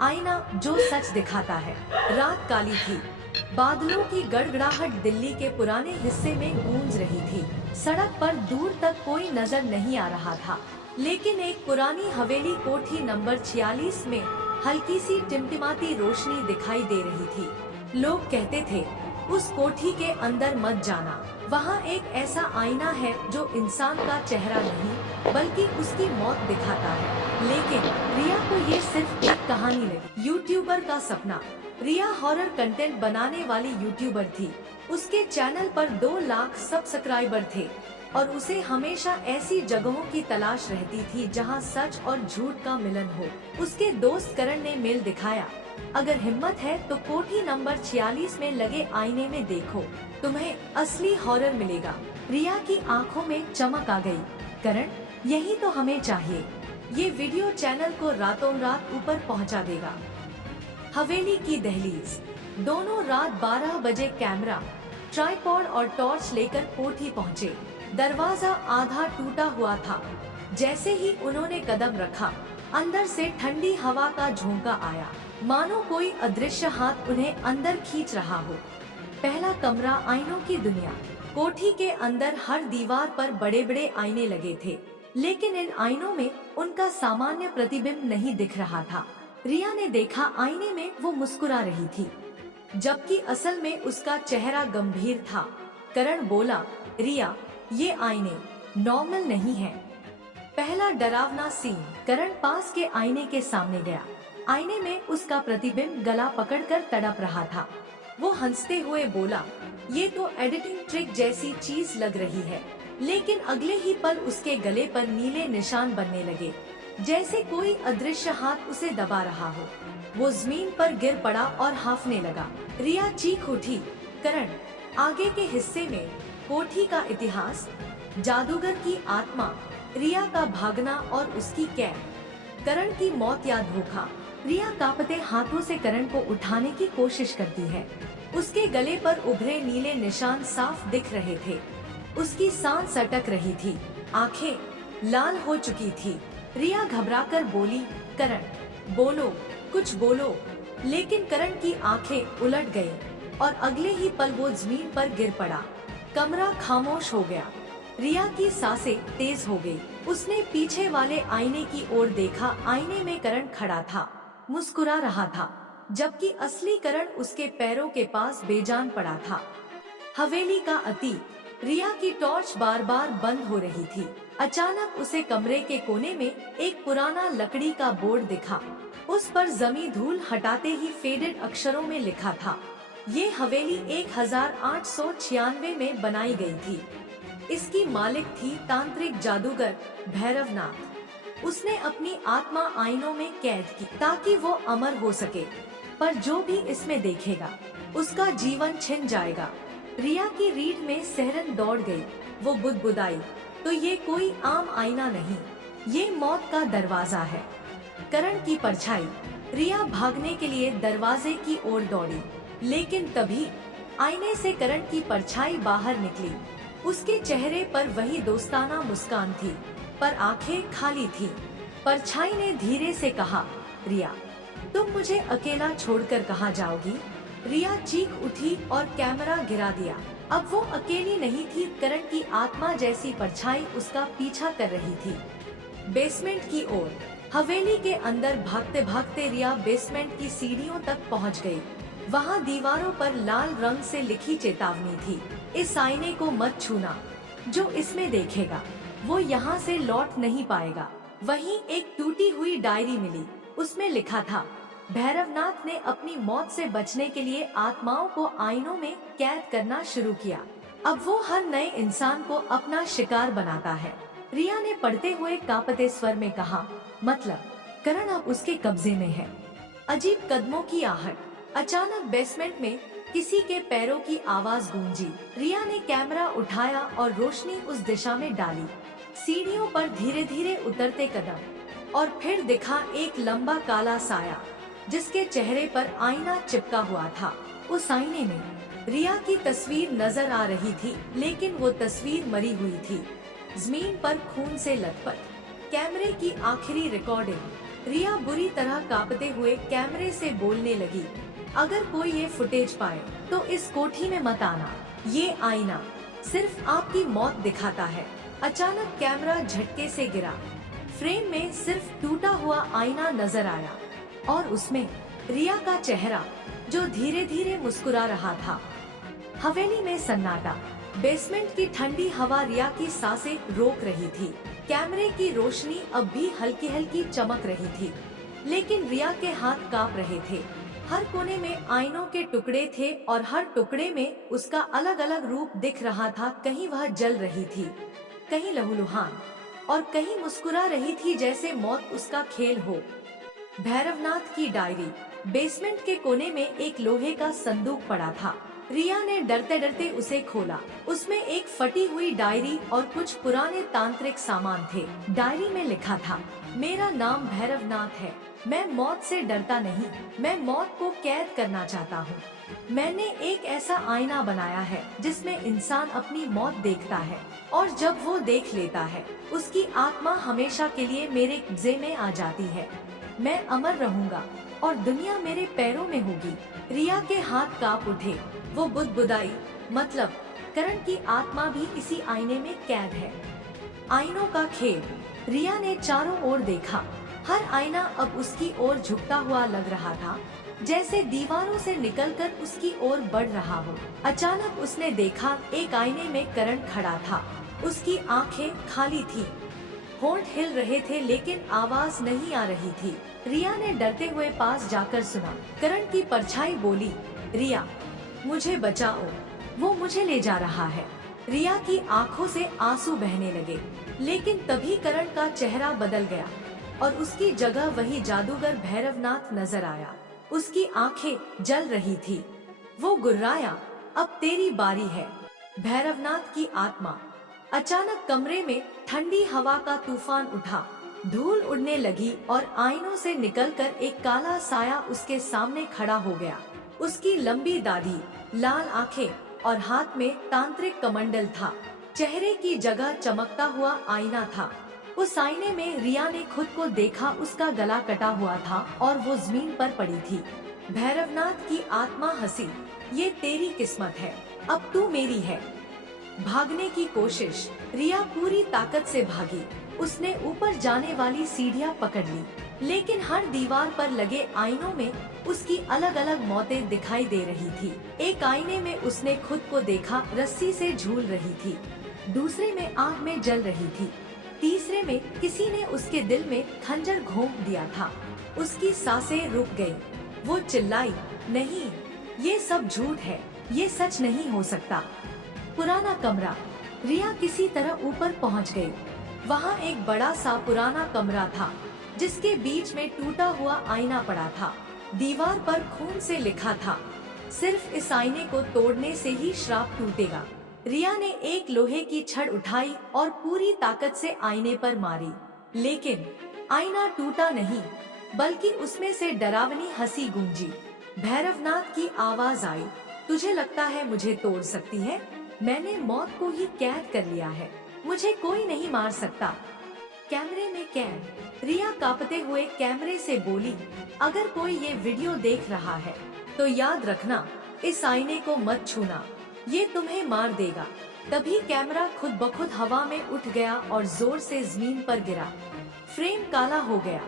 आईना जो सच दिखाता है। रात काली थी। बादलों की गड़गड़ाहट दिल्ली के पुराने हिस्से में गूंज रही थी। सड़क पर दूर तक कोई नजर नहीं आ रहा था, लेकिन एक पुरानी हवेली कोठी नंबर 46 में हल्की सी टिमटिमाती रोशनी दिखाई दे रही थी। लोग कहते थे, उस कोठी के अंदर मत जाना, वहाँ एक ऐसा आईना है जो इंसान का चेहरा नहीं बल्कि उसकी मौत दिखाता है। लेकिन रिया को ये सिर्फ एक कहानी लगी। यूट्यूबर का सपना। रिया हॉरर कंटेंट बनाने वाली यूट्यूबर थी। उसके चैनल पर 2 लाख सब्सक्राइबर थे और उसे हमेशा ऐसी जगहों की तलाश रहती थी जहां सच और झूठ का मिलन हो। उसके दोस्त करण ने मेल दिखाया, अगर हिम्मत है तो कोठी नंबर 46 में लगे आईने में देखो, तुम्हें असली हॉरर मिलेगा। रिया की आंखों में चमक आ गई। करण, यही तो हमें चाहिए। ये वीडियो चैनल को रातों रात ऊपर पहुंचा देगा। हवेली की दहलीज। दोनों रात 12 बजे कैमरा, ट्राइपॉड और टॉर्च लेकर कोठी पहुँचे। दरवाजा आधा टूटा हुआ था। जैसे ही उन्होंने कदम रखा, अंदर से ठंडी हवा का झोंका आया, मानो कोई अदृश्य हाथ उन्हें अंदर खींच रहा हो। पहला कमरा, आईनों की दुनिया। कोठी के अंदर हर दीवार पर बड़े बड़े आईने लगे थे, लेकिन इन आईनों में उनका सामान्य प्रतिबिंब नहीं दिख रहा था। रिया ने देखा, आईने में वो मुस्कुरा रही थी, जबकि असल में उसका चेहरा गंभीर था। करण बोला, रिया, ये आईने नॉर्मल नहीं है। पहला डरावना सीन। करण पास के आईने के सामने गया। आईने में उसका प्रतिबिंब गला पकड़कर तड़प रहा था। वो हंसते हुए बोला, ये तो एडिटिंग ट्रिक जैसी चीज लग रही है। लेकिन अगले ही पल उसके गले पर नीले निशान बनने लगे, जैसे कोई अदृश्य हाथ उसे दबा रहा हो। वो जमीन पर गिर पड़ा और हांफने लगा। रिया चीख उठी। करण, आगे के हिस्से में कोठी का इतिहास, जादूगर की आत्मा, रिया का भागना और उसकी कैद, करण की मौत या धोखा। रिया कांपते हाथों से करण को उठाने की कोशिश करती है। उसके गले पर उभरे नीले निशान साफ दिख रहे थे। उसकी सांस अटक रही थी, आंखें लाल हो चुकी थी। रिया घबराकर बोली, करण, बोलो, कुछ बोलो। लेकिन करण की आंखें उलट गईं और अगले ही पल वो जमीन पर गिर पड़ा। कमरा खामोश हो गया। रिया की सांसें तेज हो गई। उसने पीछे वाले आईने की ओर देखा। आईने में करण खड़ा था, मुस्कुरा रहा था, जबकि असली करण उसके पैरों के पास बेजान पड़ा था। हवेली का अतीत। रिया की टॉर्च बार बार बंद हो रही थी। अचानक उसे कमरे के कोने में एक पुराना लकड़ी का बोर्ड दिखा। उस पर जमी धूल हटाते ही फेडेड अक्षरों में लिखा था, ये हवेली 1896 में बनाई गई थी। इसकी मालिक थी तांत्रिक जादूगर भैरवनाथ। उसने अपनी आत्मा आईनों में कैद की ताकि वो अमर हो सके, पर जो भी इसमें देखेगा उसका जीवन छिन जाएगा। रिया की रीढ़ में सिहरन दौड़ गई। वो बुदबुदाई, तो ये कोई आम आईना नहीं, ये मौत का दरवाजा है। करण की परछाई। रिया भागने के लिए दरवाजे की ओर दौड़ी, लेकिन तभी आईने से करण की परछाई बाहर निकली। उसके चेहरे पर वही दोस्ताना मुस्कान थी, पर आंखें खाली थी। परछाई ने धीरे से कहा, रिया, तुम मुझे अकेला छोड़कर कहाँ जाओगी? रिया चीख उठी और कैमरा गिरा दिया। अब वो अकेली नहीं थी, करण की आत्मा जैसी परछाई उसका पीछा कर रही थी। बेसमेंट की ओर। हवेली के अंदर भागते भागते रिया बेसमेंट की सीढ़ियों तक पहुंच गई। वहां दीवारों पर लाल रंग से लिखी चेतावनी थी, इस आईने को मत छूना, जो इसमें देखेगा वो यहाँ से लौट नहीं पाएगा। वहीं एक टूटी हुई डायरी मिली। उसमें लिखा था, भैरवनाथ ने अपनी मौत से बचने के लिए आत्माओं को आईनों में कैद करना शुरू किया। अब वो हर नए इंसान को अपना शिकार बनाता है। रिया ने पढ़ते हुए कांपते स्वर में कहा, मतलब करण अब उसके कब्जे में है। अजीब कदमों की आहट। अचानक बेसमेंट में किसी के पैरों की आवाज गूंजी। रिया ने कैमरा उठाया और रोशनी उस दिशा में डाली। सीढ़ियों पर धीरे धीरे उतरते कदम, और फिर दिखा एक लंबा काला साया, जिसके चेहरे पर आईना चिपका हुआ था। उस आईने में रिया की तस्वीर नजर आ रही थी, लेकिन वो तस्वीर मरी हुई थी, जमीन पर खून से लथपथ। कैमरे की आखिरी रिकॉर्डिंग। रिया बुरी तरह कांपते हुए कैमरे से बोलने लगी, अगर कोई ये फुटेज पाए तो इस कोठी में मत आना। ये आईना सिर्फ आपकी मौत दिखाता है। अचानक कैमरा झटके से गिरा। फ्रेम में सिर्फ टूटा हुआ आईना नजर आया और उसमें रिया का चेहरा जो धीरे धीरे मुस्कुरा रहा था। हवेली में सन्नाटा। बेसमेंट की ठंडी हवा रिया की सांसें रोक रही थी। कैमरे की रोशनी अब भी हल्की हल्की चमक रही थी, लेकिन रिया के हाथ कांप रहे थे। हर कोने में आईनों के टुकड़े थे और हर टुकड़े में उसका अलग अलग रूप दिख रहा था। कहीं वह जल रही थी, कहीं लहूलुहान और कहीं मुस्कुरा रही थी जैसे मौत उसका खेल हो। भैरवनाथ की डायरी। बेसमेंट के कोने में एक लोहे का संदूक पड़ा था। रिया ने डरते डरते उसे खोला। उसमें एक फटी हुई डायरी और कुछ पुराने तांत्रिक सामान थे। डायरी में लिखा था, मेरा नाम भैरवनाथ है। मैं मौत से डरता नहीं, मैं मौत को कैद करना चाहता हूँ। मैंने एक ऐसा आईना बनाया है जिसमें इंसान अपनी मौत देखता है और जब वो देख लेता है उसकी आत्मा हमेशा के लिए मेरे कब्जे में आ जाती है। मैं अमर रहूंगा और दुनिया मेरे पैरों में होगी। रिया के हाथ कांप उठे। वो बुदबुदाई, मतलब करण की आत्मा भी इसी आईने में कैद है। आईनों का खेल। रिया ने चारों ओर देखा। हर आईना अब उसकी ओर झुकता हुआ लग रहा था, जैसे दीवारों से निकलकर उसकी ओर बढ़ रहा हो। अचानक उसने देखा एक आईने में करण खड़ा था। उसकी आंखें खाली थी, होंठ हिल रहे थे लेकिन आवाज नहीं आ रही थी। रिया ने डरते हुए पास जाकर सुना। करण की परछाई बोली, रिया मुझे बचाओ, वो मुझे ले जा रहा है। रिया की आंखों से आंसू बहने लगे, लेकिन तभी करण का चेहरा बदल गया और उसकी जगह वही जादूगर भैरवनाथ नजर आया। उसकी आंखें जल रही थी। वो गुर्राया, अब तेरी बारी है। भैरवनाथ की आत्मा। अचानक कमरे में ठंडी हवा का तूफान उठा। धूल उड़ने लगी और आईनों से निकलकर एक काला साया उसके सामने खड़ा हो गया। उसकी लंबी दाढ़ी, लाल आंखें और हाथ में तांत्रिक कमंडल था। चेहरे की जगह चमकता हुआ आईना था। उस आईने में रिया ने खुद को देखा। उसका गला कटा हुआ था और वो जमीन पर पड़ी थी। भैरवनाथ की आत्मा हंसी, ये तेरी किस्मत है, अब तू मेरी है। भागने की कोशिश। रिया पूरी ताकत से भागी। उसने ऊपर जाने वाली सीढ़ियां पकड़ ली, लेकिन हर दीवार पर लगे आईनों में उसकी अलग अलग मौतें दिखाई दे रही थी। एक आईने में उसने खुद को देखा, रस्सी से झूल रही थी। दूसरे में आग में जल रही थी। तीसरे में किसी ने उसके दिल में खंजर घोंप दिया था। उसकी सांसें रुक गई। वो चिल्लाई, नहीं, ये सब झूठ है, ये सच नहीं हो सकता। पुराना कमरा। रिया किसी तरह ऊपर पहुंच गई। वहां एक बड़ा सा पुराना कमरा था, जिसके बीच में टूटा हुआ आईना पड़ा था। दीवार पर खून से लिखा था, सिर्फ इस आईने को तोड़ने से ही श्राप टूटेगा। रिया ने एक लोहे की छड़ उठाई और पूरी ताकत से आईने पर मारी, लेकिन आईना टूटा नहीं, बल्कि उसमें से डरावनी हंसी गूंजी। भैरवनाथ की आवाज आई, तुझे लगता है मुझे तोड़ सकती है? मैंने मौत को ही कैद कर लिया है, मुझे कोई नहीं मार सकता। कैमरे में कैद। रिया कांपते हुए कैमरे से बोली, अगर कोई ये वीडियो देख रहा है तो याद रखना, इस आईने को मत छूना, ये तुम्हें मार देगा। तभी कैमरा खुद ब खुद हवा में उठ गया और जोर से जमीन पर गिरा। फ्रेम काला हो गया।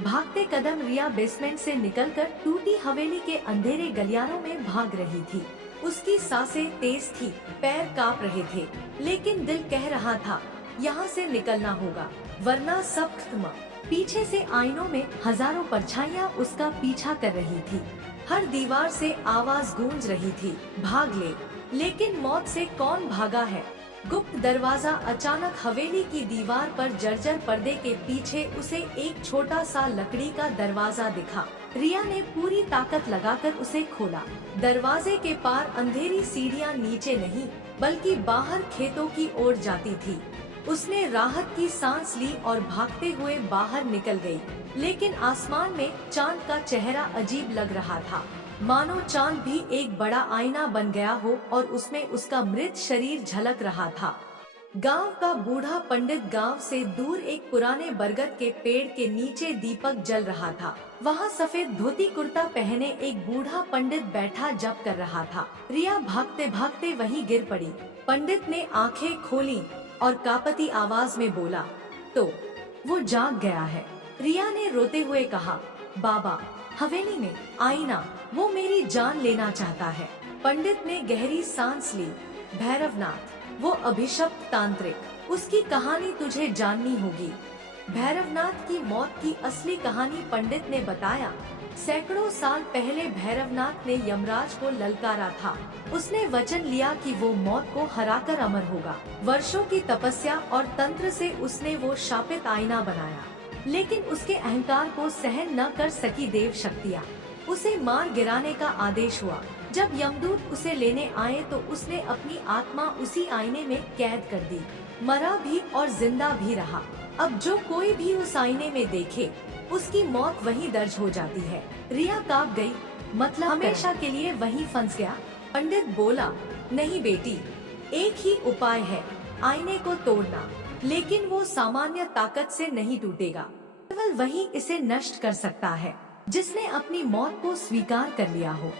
भागते कदम रिया बेसमेंट से निकलकर टूटी हवेली के अंधेरे गलियारों में भाग रही थी। उसकी सांसें तेज थी, पैर कांप रहे थे, लेकिन दिल कह रहा था, यहाँ से निकलना होगा, वरना सब खत्म। पीछे से आईनों में हजारों परछाइयाँ उसका पीछा कर रही थी। हर दीवार से आवाज गूंज रही थी, भाग ले। लेकिन मौत से कौन भागा है? गुप्त दरवाजा। अचानक हवेली की दीवार पर जर्जर पर्दे के पीछे उसे एक छोटा सा लकड़ी का दरवाजा दिखा। रिया ने पूरी ताकत लगाकर उसे खोला। दरवाजे के पार अंधेरी सीढ़ियां नीचे नहीं, बल्कि बाहर खेतों की ओर जाती थी। उसने राहत की सांस ली और भागते हुए बाहर निकल गई। लेकिन आसमान में चांद का चेहरा अजीब लग रहा था, मानो चांद भी एक बड़ा आईना बन गया हो और उसमें उसका मृत शरीर झलक रहा था। गांव का बूढ़ा पंडित गांव से दूर एक पुराने बरगद के पेड़ के नीचे दीपक जल रहा था। वहाँ सफेद धोती कुर्ता पहने एक बूढ़ा पंडित बैठा जप कर रहा था। रिया भागते भागते वहीं गिर पड़ी। पंडित ने आंखें खोली और कांपती आवाज में बोला, तो वो जाग गया है। रिया ने रोते हुए कहा, बाबा, हवेली में आईना, वो मेरी जान लेना चाहता है। पंडित ने गहरी सांस ली। भैरवनाथ, वो अभिशप्त तांत्रिक, उसकी कहानी तुझे जाननी होगी। भैरवनाथ की मौत की असली कहानी पंडित ने बताया। सैकड़ों साल पहले भैरवनाथ ने यमराज को ललकारा था। उसने वचन लिया कि वो मौत को हराकर अमर होगा। वर्षों की तपस्या और तंत्र से उसने वो शापित आईना बनाया, लेकिन उसके अहंकार को सहन न कर सकी देव शक्तियाँ। उसे मार गिराने का आदेश हुआ। जब यमदूत उसे लेने आए तो उसने अपनी आत्मा उसी आईने में कैद कर दी। मरा भी और जिंदा भी रहा। अब जो कोई भी उस आईने में देखे, उसकी मौत वहीं दर्ज हो जाती है। रिया कांप गई। मतलब हमेशा के लिए वहीं फंस गया? पंडित बोला, नहीं बेटी, एक ही उपाय है, आईने को तोड़ना। लेकिन वो सामान्य ताकत से नहीं टूटेगा। केवल वही इसे नष्ट कर सकता है जिसने अपनी मौत को स्वीकार कर लिया हो।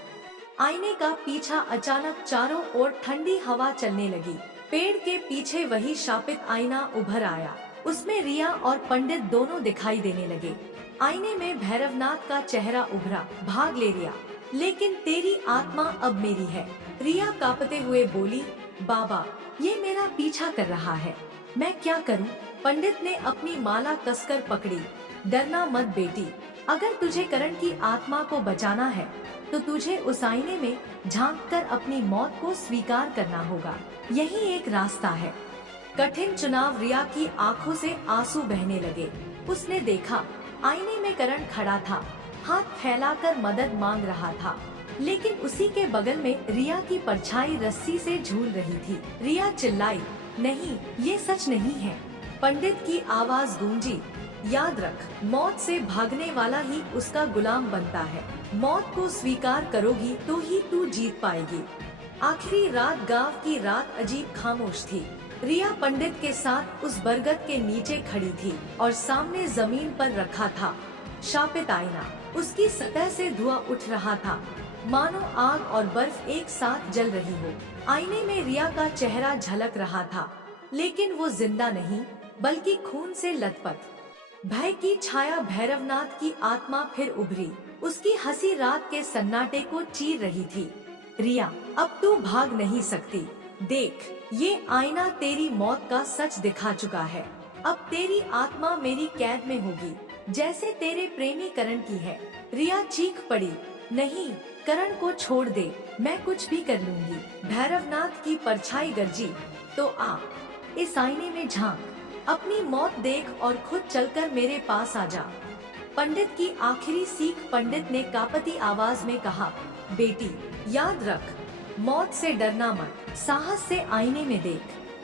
आईने का पीछा अचानक चारों ओर ठंडी हवा चलने लगी। पेड़ के पीछे वही शापित आईना उभर आया। उसमें रिया और पंडित दोनों दिखाई देने लगे। आईने में भैरवनाथ का चेहरा उभरा। भाग ले रिया, लेकिन तेरी आत्मा अब मेरी है। रिया कांपते हुए बोली, बाबा, ये मेरा पीछा कर रहा है, मैं क्या करूं? पंडित ने अपनी माला कसकर पकड़ी। डरना मत बेटी, अगर तुझे करण की आत्मा को बचाना है तो तुझे उस आईने में झांककर अपनी मौत को स्वीकार करना होगा। यही एक रास्ता है। कठिन चुनाव। रिया की आंखों से आंसू बहने लगे। उसने देखा, आईने में करण खड़ा था, हाथ फैलाकर मदद मांग रहा था, लेकिन उसी के बगल में रिया की परछाई रस्सी से झूल रही थी। रिया चिल्लाई, नहीं, ये सच नहीं है। पंडित की आवाज गूंजी, याद रख, मौत से भागने वाला ही उसका गुलाम बनता है। मौत को स्वीकार करोगी तो ही तू जीत पाएगी। आखिरी रात, गांव की रात अजीब खामोश थी। रिया पंडित के साथ उस बरगद के नीचे खड़ी थी और सामने जमीन पर रखा था शापित आईना। उसकी सतह से धुआं उठ रहा था, मानो आग और बर्फ एक साथ जल रही हो। आईने में रिया का चेहरा झलक रहा था, लेकिन वो जिंदा नहीं, बल्कि खून से लथपथ। भय की छाया। भैरवनाथ की आत्मा फिर उभरी। उसकी हंसी रात के सन्नाटे को चीर रही थी। रिया, अब तू भाग नहीं सकती। देख, ये आईना तेरी मौत का सच दिखा चुका है। अब तेरी आत्मा मेरी कैद में होगी, जैसे तेरे प्रेमी करण की है। रिया चीख पड़ी, नहीं, करण को छोड़ दे, मैं कुछ भी कर लूंगी। भैरवनाथ की परछाई गरजी, तो आ, इस आईने में झांक, अपनी मौत देख और खुद चलकर मेरे पास आ जा। पंडित की आखिरी सीख। पंडित ने कांपती आवाज में कहा, बेटी, याद रख, मौत से डरना मत, साहस से आईने में देख,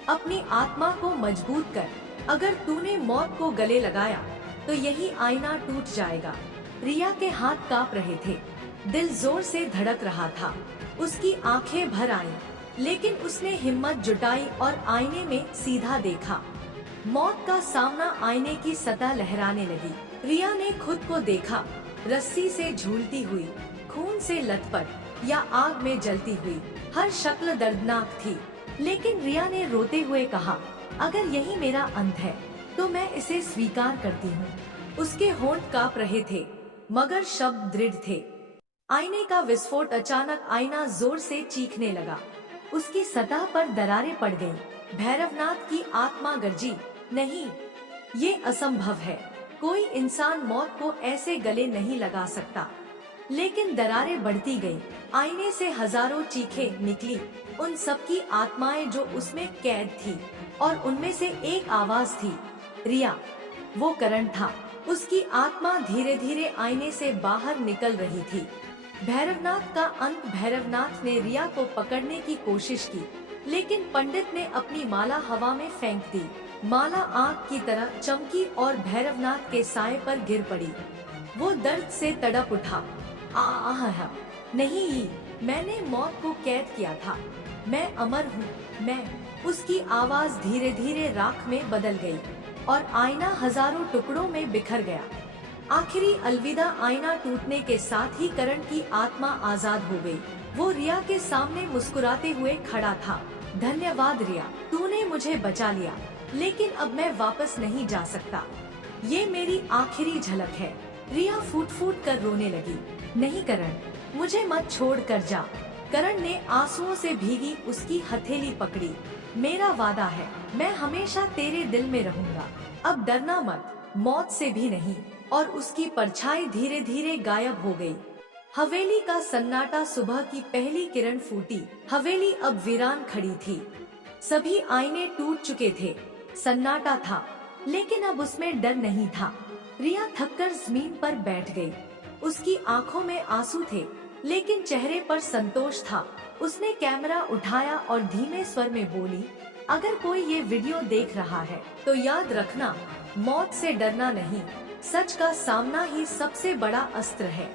अपनी आत्मा को मजबूत कर। अगर तूने मौत को गले लगाया तो यही आईना टूट जाएगा। रिया के हाथ कांप रहे थे, दिल जोर से धड़क रहा था। उसकी आंखें भर आईं, लेकिन उसने हिम्मत जुटाई और आईने में सीधा देखा। मौत का सामना। आईने की सतह लहराने लगी। रिया ने खुद को देखा, रस्सी से झूलती हुई, खून से लथपथ या आग में जलती हुई। हर शक्ल दर्दनाक थी, लेकिन रिया ने रोते हुए कहा, अगर यही मेरा अंत है तो मैं इसे स्वीकार करती हूँ। उसके होंठ कांप रहे थे, मगर शब्द दृढ़ थे। आईने का विस्फोट। अचानक आईना जोर से चीखने लगा। उसकी सतह पर दरारें पड़ गईं। भैरवनाथ की आत्मा गरजी, नहीं, ये असंभव है, कोई इंसान मौत को ऐसे गले नहीं लगा सकता। लेकिन दरारें बढ़ती गईं। आईने से हजारों चीखें निकली, उन सबकी आत्माएं जो उसमें कैद थी, और उनमें से एक आवाज थी, रिया। वो करण था। उसकी आत्मा धीरे धीरे आईने से बाहर निकल रही थी। भैरवनाथ का अंत। भैरवनाथ ने रिया को पकड़ने की कोशिश की, लेकिन पंडित ने अपनी माला हवा में फेंक दी। माला आग की तरह चमकी और भैरवनाथ के साए पर गिर पड़ी। वो दर्द से तड़प उठा। आह! नहीं ही, मैंने मौत को कैद किया था। मैं अमर हूँ, मैं। उसकी आवाज धीरे धीरे राख में बदल गई और आईना हजारों टुकड़ों में बिखर गया। आखिरी अलविदा आईना टूटने के साथ ही करण की आत्मा आजाद हो गई। वो रिया के सामने मुस्कुराते हुए खड़ा था। धन्यवाद रिया, तूने मुझे बचा लिया, लेकिन अब मैं वापस नहीं जा सकता। ये मेरी आखिरी झलक है। रिया फूट फूट कर रोने लगी। नहीं करण, मुझे मत छोड़ कर जा। करण ने आंसुओं से भीगी उसकी हथेली पकड़ी। मेरा वादा है, मैं हमेशा तेरे दिल में रहूंगा। अब डरना मत, मौत से भी नहीं। और उसकी परछाई धीरे धीरे गायब हो गई। हवेली का सन्नाटा सुबह की पहली किरण फूटी। हवेली अब वीरान खड़ी थी। सभी आईने टूट चुके थे। सन्नाटा था, लेकिन अब उसमें डर नहीं था। रिया थककर जमीन पर बैठ गई। उसकी आंखों में आंसू थे, लेकिन चेहरे पर संतोष था। उसने कैमरा उठाया और धीमे स्वर में बोली, अगर कोई ये वीडियो देख रहा है तो याद रखना, मौत से डरना नहीं, सच का सामना ही सबसे बड़ा अस्त्र है।